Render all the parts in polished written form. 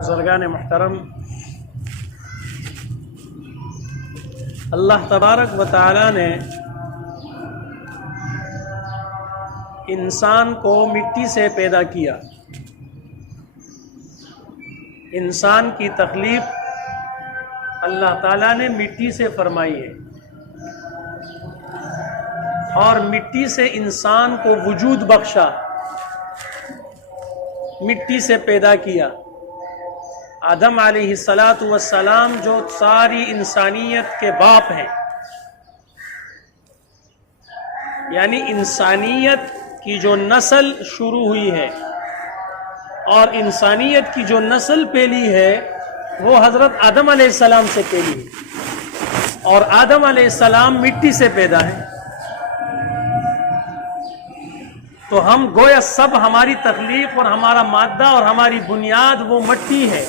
بزرگان محترم، اللہ تبارک و تعالی نے انسان کو مٹی سے پیدا کیا۔ انسان کی تخلیق اللہ تعالیٰ نے مٹی سے فرمائی ہے، اور مٹی سے انسان کو وجود بخشا، مٹی سے پیدا کیا۔ آدم علیہ السلام جو ساری انسانیت کے باپ ہیں، یعنی انسانیت کی جو نسل شروع ہوئی ہے اور انسانیت کی جو نسل پھیلی ہے وہ حضرت آدم علیہ السلام سے پھیلی ہے، اور آدم علیہ السلام مٹی سے پیدا ہے۔ تو ہم گویا سب، ہماری تخلیق اور ہمارا مادہ اور ہماری بنیاد وہ مٹی ہے،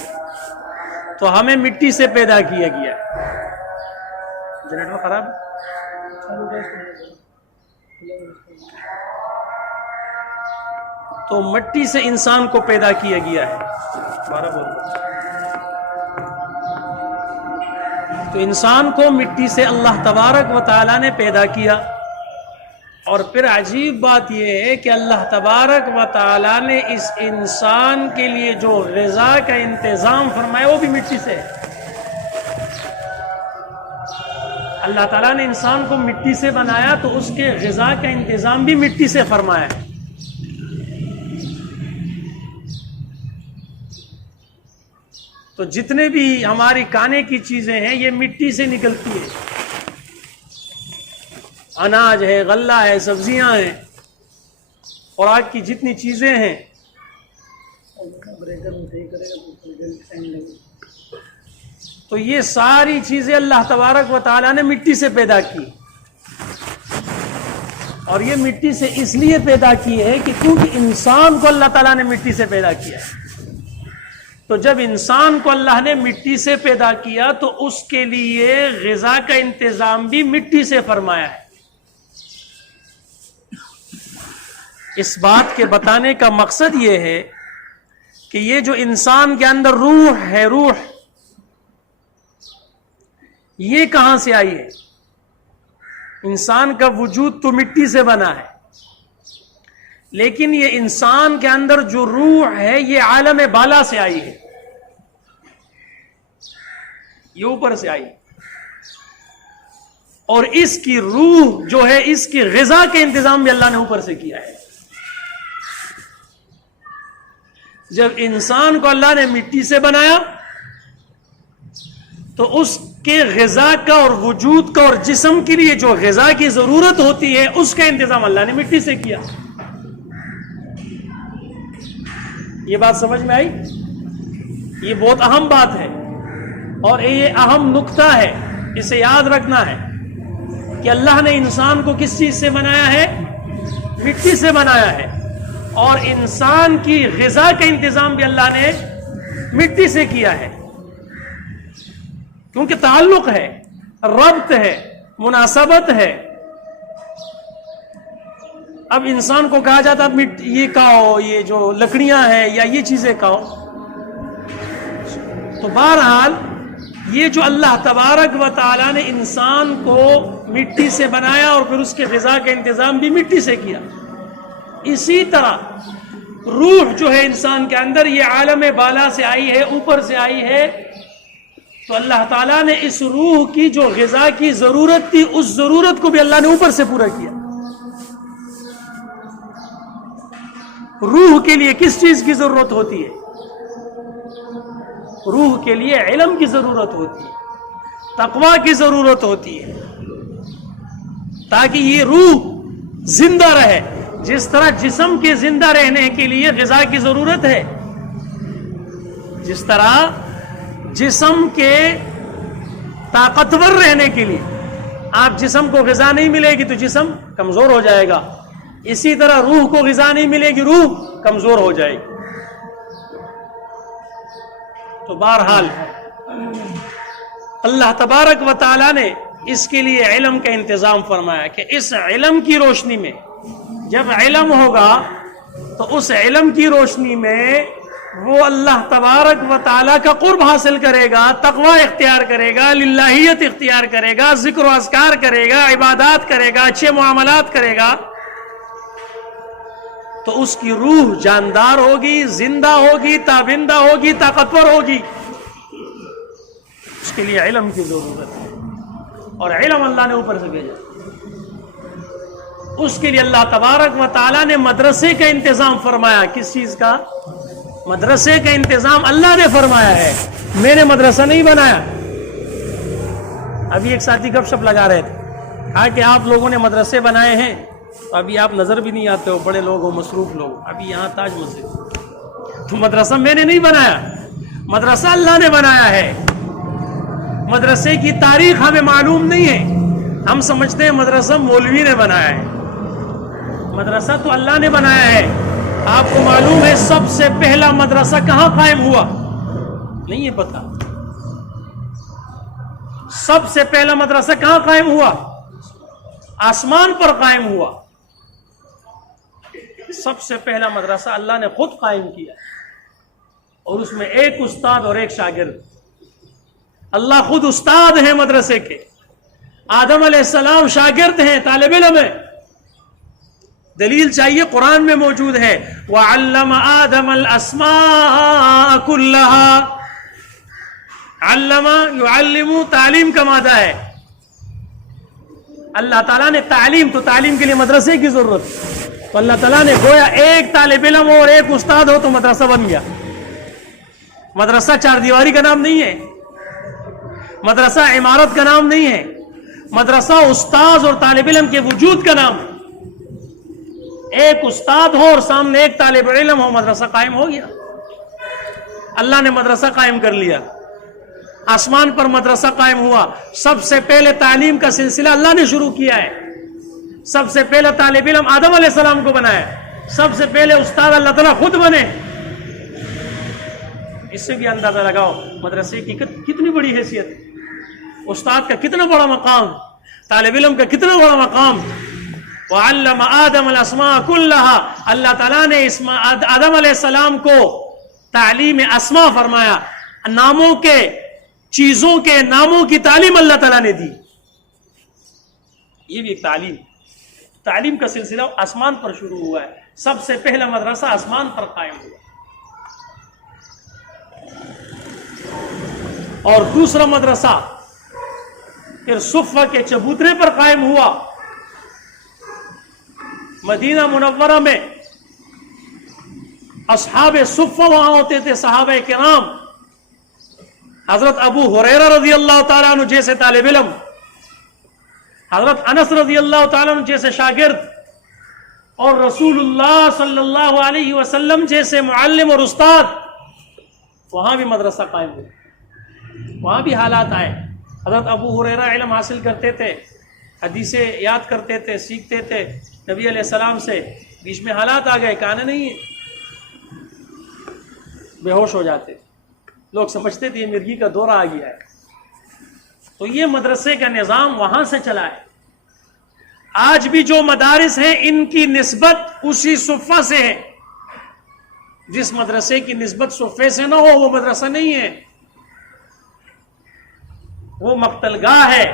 تو ہمیں مٹی سے پیدا کیا گیا۔ جنریٹر خراب تو مٹی سے انسان کو پیدا کیا گیا ہے۔ تو انسان کو مٹی سے اللہ تبارک و تعالی نے پیدا کیا، اور پھر عجیب بات یہ ہے کہ اللہ تبارک و تعالی نے اس انسان کے لیے جو غذا کا انتظام فرمایا وہ بھی مٹی سے ہے۔ اللہ تعالیٰ نے انسان کو مٹی سے بنایا تو اس کے غذا کا انتظام بھی مٹی سے فرمایا ہے۔ تو جتنے بھی ہماری کھانے کی چیزیں ہیں یہ مٹی سے نکلتی ہے، اناج ہے، غلہ ہے، سبزیاں ہیں، خوراک کی جتنی چیزیں ہیں، تو یہ ساری چیزیں اللہ تبارک و تعالیٰ نے مٹی سے پیدا کی، اور یہ مٹی سے اس لیے پیدا کی ہے کہ کیونکہ انسان کو اللہ تعالیٰ نے مٹی سے پیدا کیا ہے۔ تو جب انسان کو اللہ نے مٹی سے پیدا کیا تو اس کے لیے غذا کا انتظام بھی مٹی سے فرمایا ہے۔ اس بات کے بتانے کا مقصد یہ ہے کہ یہ جو انسان کے اندر روح ہے، روح یہ کہاں سے آئی ہے؟ انسان کا وجود تو مٹی سے بنا ہے، لیکن یہ انسان کے اندر جو روح ہے یہ عالم بالا سے آئی ہے، یہ اوپر سے آئی، اور اس کی روح جو ہے، اس کی غذا کا انتظام بھی اللہ نے اوپر سے کیا ہے۔ جب انسان کو اللہ نے مٹی سے بنایا تو اس کے غذا کا اور وجود کا اور جسم کے لیے جو غذا کی ضرورت ہوتی ہے اس کا انتظام اللہ نے مٹی سے کیا۔ یہ بات سمجھ میں آئی؟ یہ بہت اہم بات ہے، اور یہ اہم نقطہ ہے، اسے یاد رکھنا ہے کہ اللہ نے انسان کو کس چیز سے بنایا ہے؟ مٹی سے بنایا ہے، اور انسان کی غذا کا انتظام بھی اللہ نے مٹی سے کیا ہے، کیونکہ تعلق ہے، ربط ہے، مناسبت ہے۔ اب انسان کو کہا جاتا ہے یہ کھاؤ، یہ جو لکڑیاں ہیں یا یہ چیزیں کھاؤ، تو بہرحال یہ جو اللہ تبارک و تعالی نے انسان کو مٹی سے بنایا اور پھر اس کے غذا کا انتظام بھی مٹی سے کیا، اسی طرح روح جو ہے انسان کے اندر یہ عالم بالا سے آئی ہے، اوپر سے آئی ہے، تو اللہ تعالیٰ نے اس روح کی جو غذا کی ضرورت تھی اس ضرورت کو بھی اللہ نے اوپر سے پورا کیا۔ روح کے لیے کس چیز کی ضرورت ہوتی ہے؟ روح کے لیے علم کی ضرورت ہوتی ہے، تقویٰ کی ضرورت ہوتی ہے، تاکہ یہ روح زندہ رہے۔ جس طرح جسم کے زندہ رہنے کے لیے غذا کی ضرورت ہے، جس طرح جسم کے طاقتور رہنے کے لیے آپ جسم کو غذا نہیں ملے گی تو جسم کمزور ہو جائے گا، اسی طرح روح کو غذا نہیں ملے گی، روح کمزور ہو جائے گی۔ تو بہرحال اللہ تبارک و تعالی نے اس کے لیے علم کا انتظام فرمایا کہ اس علم کی روشنی میں، جب علم ہوگا تو اس علم کی روشنی میں وہ اللہ تبارک و تعالیٰ کا قرب حاصل کرے گا، تقوی اختیار کرے گا، للہیت اختیار کرے گا، ذکر و اذکار کرے گا، عبادات کرے گا، اچھے معاملات کرے گا، تو اس کی روح جاندار ہوگی، زندہ ہوگی، تابندہ ہوگی، طاقتور ہوگی۔ اس کے لیے علم کی ضرورت ہے، اور علم اللہ نے اوپر سے بھیجا۔ اس کے لیے اللہ تبارک و تعالیٰ نے مدرسے کا انتظام فرمایا۔ کس چیز کا؟ مدرسے کا انتظام اللہ نے فرمایا ہے، میں نے مدرسہ نہیں بنایا۔ ابھی ایک ساتھی گپ شپ لگا رہے تھے، کہا کہ آپ لوگوں نے مدرسے بنائے ہیں تو ابھی آپ نظر بھی نہیں آتے ہو، بڑے لوگ ہو، مصروف لوگ، ابھی یہاں تاج مسجد۔ تو مدرسہ میں نے نہیں بنایا، مدرسہ اللہ نے بنایا ہے۔ مدرسے کی تاریخ ہمیں معلوم نہیں ہے، ہم سمجھتے ہیں مدرسہ مولوی نے بنایا ہے، مدرسہ تو اللہ نے بنایا ہے۔ آپ کو معلوم ہے سب سے پہلا مدرسہ کہاں قائم ہوا؟ نہیں ہے پتا۔ سب سے پہلا مدرسہ کہاں قائم ہوا؟ آسمان پر قائم ہوا۔ سب سے پہلا مدرسہ اللہ نے خود قائم کیا، اور اس میں ایک استاد اور ایک شاگرد۔ اللہ خود استاد ہیں مدرسے کے، آدم علیہ السلام شاگرد ہیں، طالب علم ہیں۔ دلیل چاہیے؟ قرآن میں موجود ہے، وَعَلَّمَ آدَمَ الْأَسْمَاءَ كُلَّهَا۔ علم يعلم تعلیم کا مادہ ہے۔ اللہ تعالیٰ نے تعلیم، تو تعلیم کے لیے مدرسے کی ضرورت ہے، تو اللہ تعالیٰ نے گویا ایک طالب علم اور ایک استاد ہو تو مدرسہ بن گیا۔ مدرسہ چار دیواری کا نام نہیں ہے، مدرسہ عمارت کا نام نہیں ہے، مدرسہ استاد اور طالب علم کے وجود کا نام ہے۔ ایک استاد ہو اور سامنے ایک طالب علم ہو، مدرسہ قائم ہو گیا۔ اللہ نے مدرسہ قائم کر لیا، آسمان پر مدرسہ قائم ہوا۔ سب سے پہلے تعلیم کا سلسلہ اللہ نے شروع کیا ہے۔ سب سے پہلے طالب علم آدم علیہ السلام کو بنایا، سب سے پہلے استاد اللہ تعالیٰ خود بنے۔ اس سے بھی اندازہ لگاؤ مدرسے کی کتنی بڑی حیثیت، استاد کا کتنا بڑا مقام، طالب علم کا کتنا بڑا مقام۔ وَعَلَّمَ آدَمَ الْأَسْمَاءَ كُلَّهَا۔ اللہ تعالیٰ نے آدم علیہ السلام کو تعلیم اسماء فرمایا، ناموں کے، چیزوں کے ناموں کی تعلیم اللہ تعالیٰ نے دی۔ یہ بھی ایک تعلیم کا سلسلہ آسمان پر شروع ہوا ہے۔ سب سے پہلا مدرسہ آسمان پر قائم ہوا، اور دوسرا مدرسہ پھر صفہ کے چبوترے پر قائم ہوا۔ مدینہ منورہ میں اصحاب صفہ وہاں ہوتے تھے، صحابہ کرام، حضرت ابو ہریرہ رضی اللہ تعالیٰ عنہ جیسے طالب علم، حضرت انس رضی اللہ تعالیٰ عنہ جیسے شاگرد، اور رسول اللہ صلی اللہ علیہ وسلم جیسے معلم اور استاد۔ وہاں بھی مدرسہ قائم ہوا، وہاں بھی حالات آئے۔ حضرت ابو ہریرہ علم حاصل کرتے تھے، حدیثیں یاد کرتے تھے، سیکھتے تھے نبی علیہ السلام سے، بیچ میں حالات آ گئے، کہانا نہیں ہے، بے ہوش ہو جاتے، لوگ سمجھتے تھے یہ مرگی کا دورہ آ گیا ہے۔ تو یہ مدرسے کا نظام وہاں سے چلا ہے۔ آج بھی جو مدارس ہیں ان کی نسبت اسی صفہ سے ہے۔ جس مدرسے کی نسبت صفے سے نہ ہو وہ مدرسہ نہیں ہے، وہ مقتل گاہ ہے،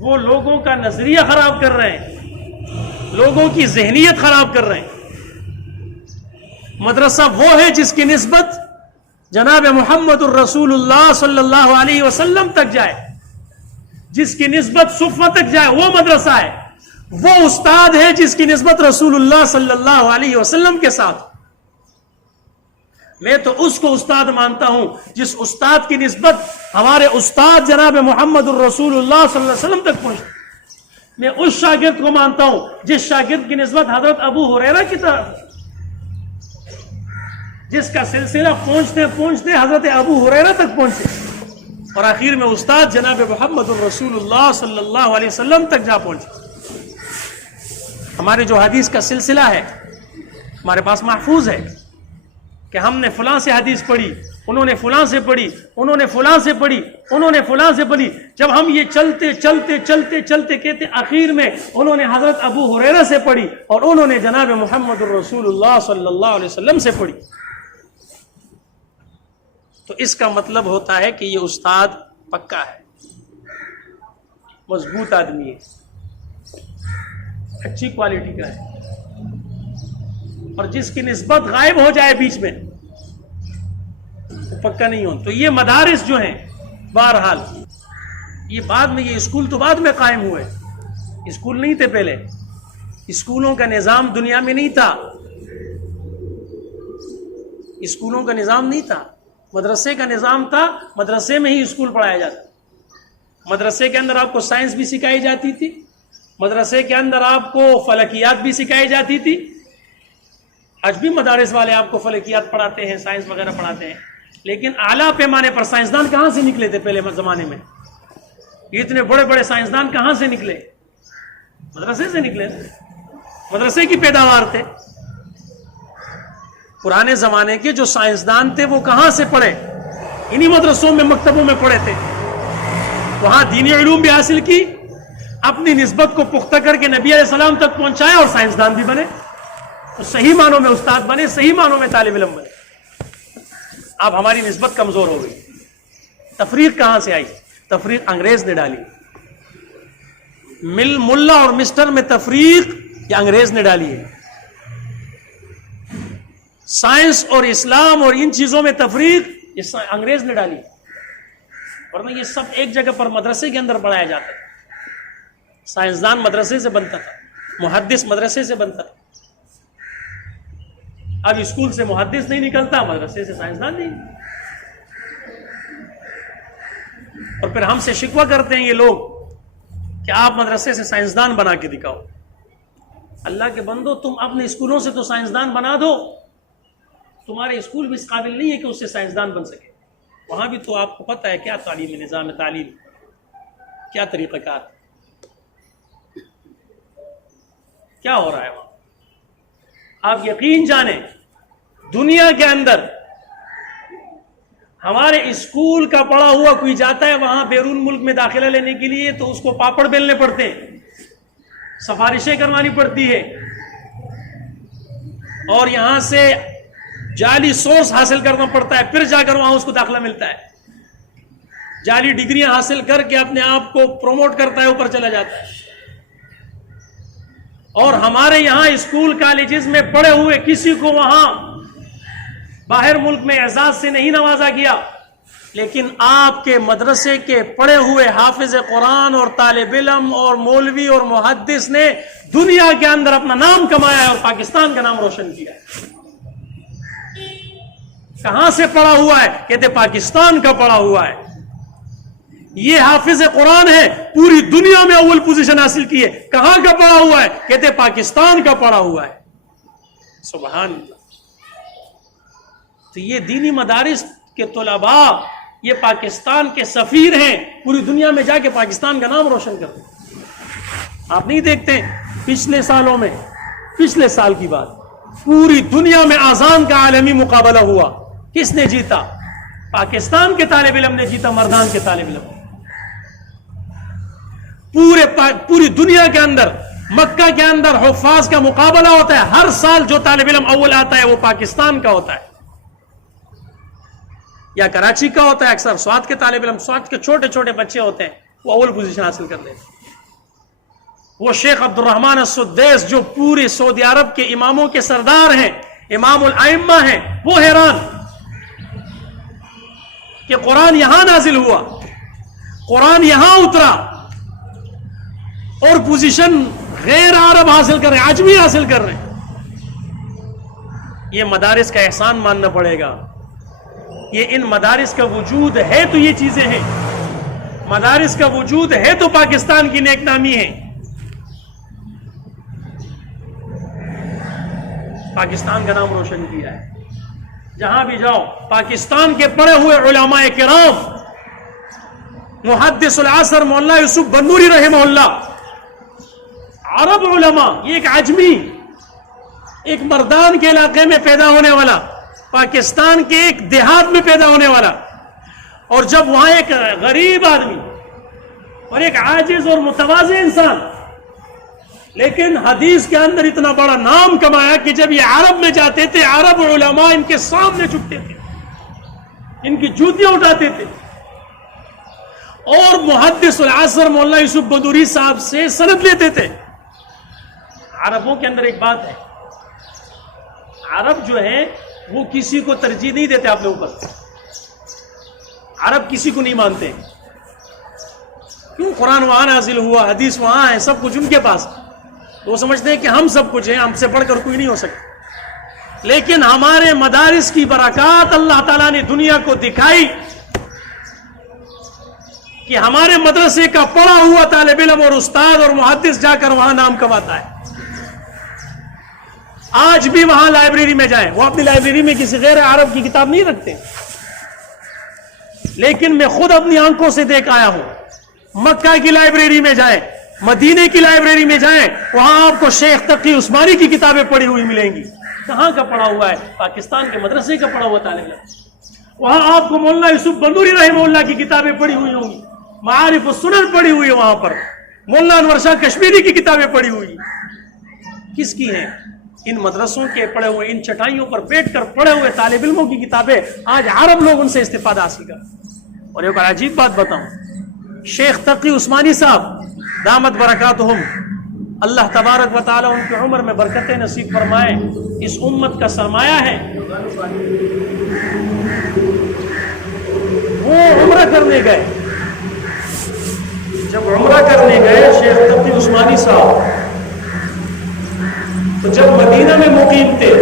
وہ لوگوں کا نظریہ خراب کر رہے ہیں، لوگوں کی ذہنیت خراب کر رہے ہیں۔ مدرسہ وہ ہے جس کی نسبت جناب محمد الرسول اللہ صلی اللہ علیہ وسلم تک جائے، جس کی نسبت صفہ تک جائے، وہ مدرسہ ہے۔ وہ استاد ہے جس کی نسبت رسول اللہ صلی اللہ علیہ وسلم کے ساتھ۔ میں تو اس کو استاد مانتا ہوں جس استاد کی نسبت ہمارے استاد جناب محمد الرسول اللہ صلی اللہ علیہ وسلم تک پہنچتی۔ میں اس شاگرد کو مانتا ہوں جس شاگرد کی نسبت حضرت ابو ہریرہ کی طرف، جس کا سلسلہ پہنچتے پہنچتے حضرت ابو ہریرہ تک پہنچے، اور آخر میں استاد جناب محمد الرسول اللہ صلی اللہ علیہ وسلم تک جا پہنچے۔ ہمارے جو حدیث کا سلسلہ ہے ہمارے پاس محفوظ ہے کہ ہم نے فلاں سے حدیث پڑھی، انہوں نے فلاں سے پڑھی، انہوں نے فلاں سے پڑھی، انہوں نے فلاں سے پڑھی. جب ہم یہ چلتے چلتے چلتے چلتے کہتے آخر میں انہوں نے حضرت ابو ہریرہ سے پڑھی اور انہوں نے جناب محمد الرسول اللہ صلی اللہ علیہ وسلم سے پڑھی. تو اس کا مطلب ہوتا ہے کہ یہ استاد پکا ہے، مضبوط آدمی ہے، اچھی کوالٹی کا ہے. اور جس کی نسبت غائب ہو جائے بیچ میں وہ پکا نہیں ہو. تو یہ مدارس جو ہیں بہرحال یہ بعد میں، یہ اسکول تو بعد میں قائم ہوئے، اسکول نہیں تھے پہلے. اسکولوں کا نظام دنیا میں نہیں تھا، اسکولوں کا نظام نہیں تھا، مدرسے کا نظام تھا. مدرسے میں ہی اسکول پڑھایا جاتا. مدرسے کے اندر آپ کو سائنس بھی سکھائی جاتی تھی، مدرسے کے اندر آپ کو فلکیات بھی سکھائی جاتی تھی. آج بھی مدارس والے آپ کو فلکیات پڑھاتے ہیں، سائنس وغیرہ پڑھاتے ہیں. لیکن اعلیٰ پیمانے پر سائنسدان کہاں سے نکلے تھے پہلے زمانے میں؟ یہ اتنے بڑے بڑے سائنسدان کہاں سے نکلے؟ مدرسے سے نکلے، مدرسے کی پیداوار تھے. پرانے زمانے کے جو سائنسدان تھے وہ کہاں سے پڑھے؟ انہی مدرسوں میں، مکتبوں میں پڑھے تھے. وہاں دینی علوم بھی حاصل کی، اپنی نسبت کو پختہ کر کے نبی علیہ السلام تک پہنچایا اور سائنسدان بھی بنے. تو صحیح معنوں میں استاد بنے، صحیح معنوں میں طالب علم بنے. اب ہماری نسبت کمزور ہو گئی. تفریق کہاں سے آئی؟ تفریق انگریز نے ڈالی. ملا اور مسٹر میں تفریق یہ انگریز نے ڈالی ہے. سائنس اور اسلام اور ان چیزوں میں تفریق یہ انگریز نے ڈالی. ورنہ یہ سب ایک جگہ پر مدرسے کے اندر پڑھایا جاتا ہے. سائنسدان مدرسے سے بنتا تھا، محدث مدرسے سے بنتا تھا. اب اسکول سے محدث نہیں نکلتا، مدرسے سے سائنسدان نہیں. اور پھر ہم سے شکوہ کرتے ہیں یہ لوگ کہ آپ مدرسے سے سائنسدان بنا کے دکھاؤ. اللہ کے بندو، تم اپنے اسکولوں سے تو سائنسدان بنا دو. تمہارے اسکول بھی اس قابل نہیں ہے کہ اس سے سائنسدان بن سکے. وہاں بھی تو آپ کو پتہ ہے کیا تعلیمی نظام تعلیم، کیا طریقہ کار، کیا ہو رہا ہے وہاں. آپ یقین جانیں دنیا کے اندر ہمارے اسکول کا پڑھا ہوا کوئی جاتا ہے وہاں بیرون ملک میں داخلہ لینے کے لیے تو اس کو پاپڑ بیلنے پڑتے ہیں، سفارشیں کروانی پڑتی ہے، اور یہاں سے جعلی سورس حاصل کرنا پڑتا ہے، پھر جا کر وہاں اس کو داخلہ ملتا ہے. جعلی ڈگریاں حاصل کر کے اپنے آپ کو پروموٹ کرتا ہے، اوپر چلا جاتا ہے. اور ہمارے یہاں اسکول کالجز میں پڑھے ہوئے کسی کو وہاں باہر ملک میں اعزاز سے نہیں نوازا گیا، لیکن آپ کے مدرسے کے پڑھے ہوئے حافظ قرآن اور طالب علم اور مولوی اور محدث نے دنیا کے اندر اپنا نام کمایا ہے اور پاکستان کا نام روشن کیا ہے. کہاں سے پڑھا ہوا ہے؟ کہتے پاکستان کا پڑھا ہوا ہے. یہ حافظ قرآن ہے، پوری دنیا میں اول پوزیشن حاصل کی ہے. کہاں کا پڑھا ہوا ہے؟ کہتے پاکستان کا پڑھا ہوا ہے. سبحان اللہ. تو یہ دینی مدارس کے طلباء یہ پاکستان کے سفیر ہیں، پوری دنیا میں جا کے پاکستان کا نام روشن کرتے ہیں. آپ نہیں دیکھتے پچھلے سالوں میں، پچھلے سال کی بات، پوری دنیا میں اذان کا عالمی مقابلہ ہوا. کس نے جیتا؟ پاکستان کے طالب علم نے جیتا، مردان کے طالب علم. پوری دنیا کے اندر، مکہ کے اندر حفاظ کا مقابلہ ہوتا ہے. ہر سال جو طالب علم اول آتا ہے وہ پاکستان کا ہوتا ہے یا کراچی کا ہوتا ہے. اکثر سوات کے طالب علم، سوات کے چھوٹے چھوٹے بچے ہوتے ہیں، وہ اول پوزیشن حاصل کر لیتے ہیں. وہ شیخ عبد الرحمن السدیس جو پورے سعودی عرب کے اماموں کے سردار ہیں، امام الائمہ ہیں، وہ حیران کہ قرآن یہاں نازل ہوا، قرآن یہاں اترا، اور پوزیشن غیر عرب حاصل کر رہے ہیں، عجمی حاصل کر رہے ہیں. یہ مدارس کا احسان ماننا پڑے گا. یہ ان مدارس کا وجود ہے تو یہ چیزیں ہیں. مدارس کا وجود ہے تو پاکستان کی نیک نامی ہے. پاکستان کا نام روشن کیا ہے. جہاں بھی جاؤ پاکستان کے پڑھے ہوئے علماء کرام، محدث العصر مولانا یوسف بنوری رحمہ اللہ، عرب علماء، یہ ایک عجمی، ایک مردان کے علاقے میں پیدا ہونے والا پاکستان کے ایک دیہات میں پیدا ہونے والا، اور جب وہاں ایک غریب آدمی اور ایک عاجز اور متواضع انسان، لیکن حدیث کے اندر اتنا بڑا نام کمایا کہ جب یہ عرب میں جاتے تھے عرب علماء ان کے سامنے جھکتے تھے، ان کی جوتیاں اٹھاتے تھے، اور محدث العصر مولانا یوسف بدوری صاحب سے سند لیتے تھے۔ عربوں کے اندر ایک بات ہے، عرب جو ہے وہ کسی کو ترجیح نہیں دیتے اپنے اوپر، عرب کسی کو نہیں مانتے، کیوں؟ قرآن وہاں نازل ہوا، حدیث وہاں ہے، سب کچھ ان کے پاس، وہ سمجھتے ہیں کہ ہم سب کچھ ہیں، ہم سے بڑھ کر کوئی نہیں ہو سکتا۔ لیکن ہمارے مدارس کی برکات اللہ تعالیٰ نے دنیا کو دکھائی کہ ہمارے مدرسے کا پڑھا ہوا طالب علم اور استاد اور محدث جا کر وہاں نام کماتا ہے۔ آج بھی وہاں لائبریری میں جائیں، وہ اپنی لائبریری میں کسی غیر عرب کی کتاب نہیں رکھتے، لیکن میں خود اپنی آنکھوں سے دیکھ آیا ہوں، مکہ کی لائبریری میں جائیں، مدینے کی لائبریری میں جائیں، وہاں آپ کو شیخ تقی عثمانی کی کتابیں پڑھی ہوئی ملیں گی۔ کہاں کا پڑھا ہوا ہے؟ پاکستان کے مدرسے کا پڑھا ہوا طالب علم۔ وہاں آپ کو مولانا یوسف بدوری رحمہ اللہ کی کتابیں پڑھی ہوئی ہوں گی، معارف السنن پڑھی ہوئی ہے، وہاں پر مولانا انور شاہ کشمیری کی کتابیں پڑھی ہوئی۔ کس کی ہیں؟ ان مدرسوں کے پڑھے ہوئے، ان چٹائیوں پر بیٹھ کر پڑھے ہوئے طالب علموں کی کتابیں آج عرب لوگ ان سے استفادہ حاصل کر۔ اور ایک عجیب بات بتاؤں، شیخ تقی عثمانی صاحب دامت برکاتہم، اللہ تبارک و تعالی ان کی عمر میں برکتیں نصیب فرمائے، اس امت کا سرمایہ ہے۔ وہ عمرہ کرنے گئے، جب عمرہ کرنے گئے شیخ تقی عثمانی صاحب، تو جب مدینہ میں مقیم تھے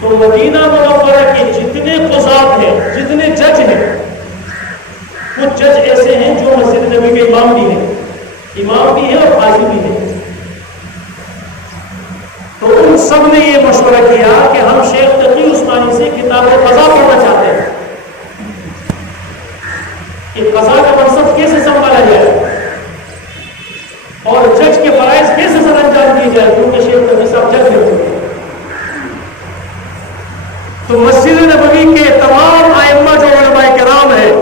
تو مدینہ منورہ کے جتنے قضات ہیں، جتنے جج ہیں، کچھ جج ایسے ہیں جو مسجد نبی کے امام بھی ہیں، امام بھی ہے اور قاضی بھی ہے۔ تو ان سب نے یہ مشورہ کیا کہ ہم شیخ تقی عثمانی سے کتاب قضا پڑھنا چاہتے ہیں کہ قضا کا منصب کیسے سنبھالا جائے اور جج کے فرائض کیسے سر انجام دی جائے، کیونکہ شیخ تقی صاحب جج ہیں۔ تو مسجد نبوی کے تمام ائمہ جو علماء کرام ہیں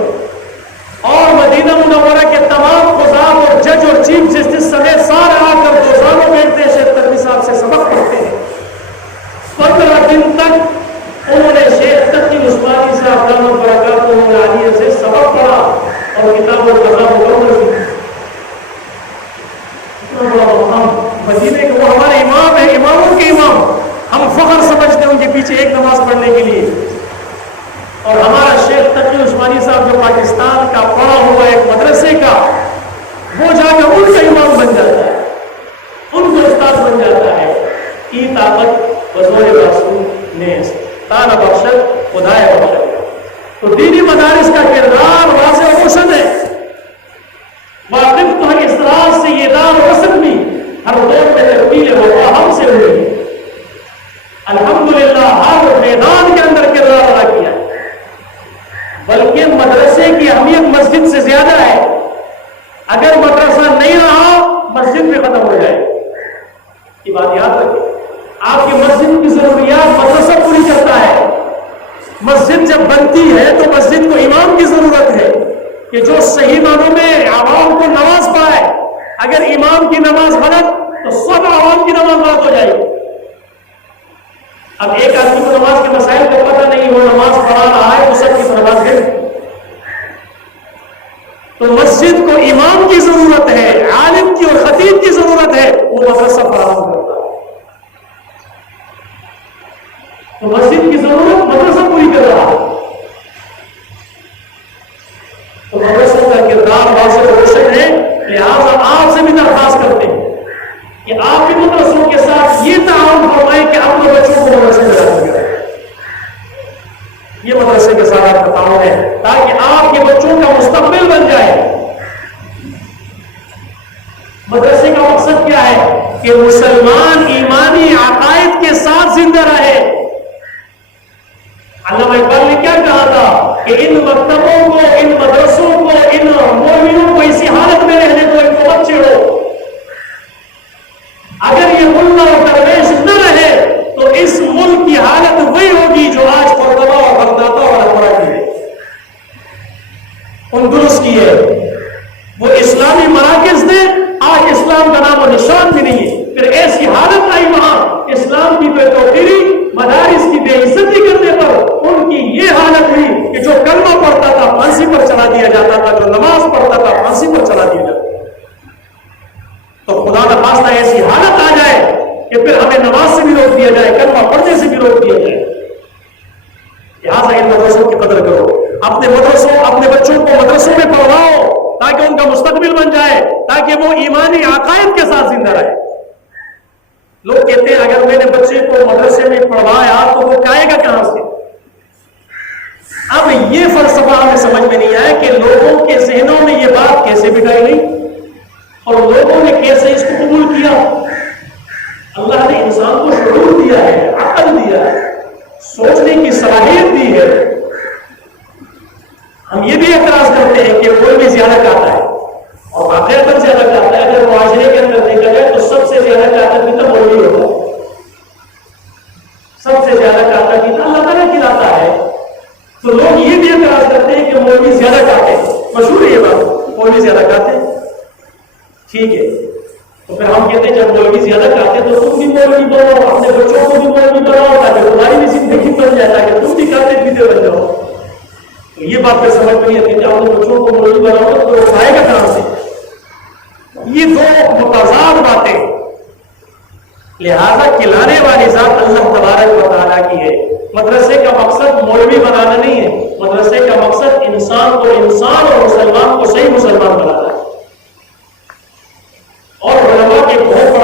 اور مدینہ منورہ کے تمام قضات اور جج اور چیف جسٹس سمیت سارے آ کر روزانہ بیٹھتے ہیں، شیخ تقی صاحب سے سبق پڑھتے ہیں۔ 15 دن تک انہوں نے شیخ تقی عثمانی صاحب دامت برکاتہ عالیہ سے سبق پڑھا اور کتاب القضاء مکمل کی۔ مدینے کے وہ ہمارے امام ہیں، اماموں کے امام، ہم فخر سمجھتے ہیں ان کے پیچھے ایک نماز پڑھنے کے لیے۔ اور ہمارا شیخ تقی عثمانی صاحب جو پاکستان کا پڑھا ہوا ایک مدرسے کا، وہ جا کر ان کا امام بن جاتا ہے، ان کو استاد بن جاتا ہے۔ کی طاقت بزور رسول نے تانا بخشت خدائے بخشت۔ تو دینی مدارس کا کردار واضح و روشن ہے۔ واقف تو ہے اس راز سے یہ دار و رسم بھی ہر دور میں تکمیل وفا ہم سے ہوئی، الحمدللہ ہر میدان کے اندر کردار ادا کیا، بلکہ مدرسے کی اہمیت مسجد سے زیادہ ہے۔ اگر مدرسہ نہیں رہا مسجد میں ختم ہو جائے، یہ بات یاد رکھیں۔ آپ کی مسجد کی ضروریات مدرسہ پوری کرتا ہے۔ مسجد جب بنتی ہے تو مسجد کو امام کی ضرورت ہے کہ جو صحیح معنوں میں عوام کو نماز پڑھائے۔ اگر امام کی نماز غلط تو سب عوام کی نماز غلط ہو جائے گی۔ اب ایک آدمی کو نماز کے مسائل کو پتہ نہیں، وہ نماز پڑھا رہا ہے، وہ سب کی نماز ہے۔ تو مسجد کو امام کی ضرورت ہے، عالم کی اور خطیب کی ضرورت ہے، وہ مدرسہ فراہم کرتا ہے۔ تو مسجد کی ضرورت مدرسہ پوری کر رہا ہے۔ تو مدرسوں کا کردار واضح و روشن ہے، لہٰذا آپ سے بھی درخواست کرتے ہیں کہ آپ بھی مدرسوں کے ساتھ یہ تعاون فرمائیں کہ اپنے بچوں کو مدرسے میں ڈالیں گے۔ یہ مدرسے کے ساتھ آپ کا تعاون ہے تاکہ آپ کے بچوں کا مستقبل بن جائے۔ مدرسے کا مقصد کیا ہے؟ کہ مسلمان ایمانی عقائد کے ساتھ زندہ رہے۔ علامہ اقبال نے کیا کہا تھا کہ ان مکتبوں کو، ان مدرسوں کو، ان مومنوں کو اسی حالت میں رہنے کو، ان کو مت چھیڑو۔ اگر یہ ملا اور درویش نہ رہے تو اس ملک کی حالت وہی ہوگی جو اپنے بچوں کو مدرسوں میں پڑھواؤ تاکہ ان کا مستقبل بن جائے، تاکہ وہ ایمانی عقائد کے ساتھ زندہ رہے۔ لوگ کہتے ہیں اگر میں نے بچے کو مدرسے میں پڑھوایا تو وہ کھائے گا کہاں سے؟ اب یہ فلسفہ ہمیں سمجھ میں نہیں آیا کہ لوگوں کے ذہنوں میں یہ بات کیسے بٹھائی گئی اور لوگوں نے کیسے اس کو قبول کیا۔ اللہ نے انسان کو شعور دیا ہے، عقل دیا ہے، سوچنے کی صلاحیت دی ہے۔ ہم یہ بھی اعتراض کرتے ہیں کہ کوئی بھی زیادہ کہتا ہے اور واقعات زیادہ کہتا ہے۔ اگر معاشرے کے اندر دیکھا جائے تو سب سے زیادہ کہتا بھی تو مولوی ہوتا ہے، سب سے زیادہ کہتا بھی تو اللہ تعالیٰ کھلاتا ہے۔ تو لوگ یہ بھی اعتراض کرتے ہیں کہ مولوی زیادہ کہتے ہیں، مشہور ہے یہ بات، مولوی زیادہ کہتے ہیں، ٹھیک ہے۔ تو پھر ہم کہتے ہیں جب مولوی زیادہ کہتے ہیں تو تم بھی مولوی بنو، اپنے بچوں کو بھی مولوی بناؤ تاکہ تمہاری بھی زندگی بن جائے، تاکہ تم بھی کہتے پیتے بن جاؤ۔ تو یہ بات پہ سمجھ میں نہیں آتی کہ اپنے بچوں کو مولوی بناؤ تو وہ کھائے گا کہاں سے؟ یہ دو متضاد باتیں، لہذا کھلانے والی ذات اللہ تبارک و تعالیٰ کی ہے۔ مدرسے کا مقصد مولوی بنانا نہیں ہے، مدرسے کا مقصد انسان کو انسان اور مسلمان کو صحیح مسلمان بنانا ہے۔ اور علماء کے بہت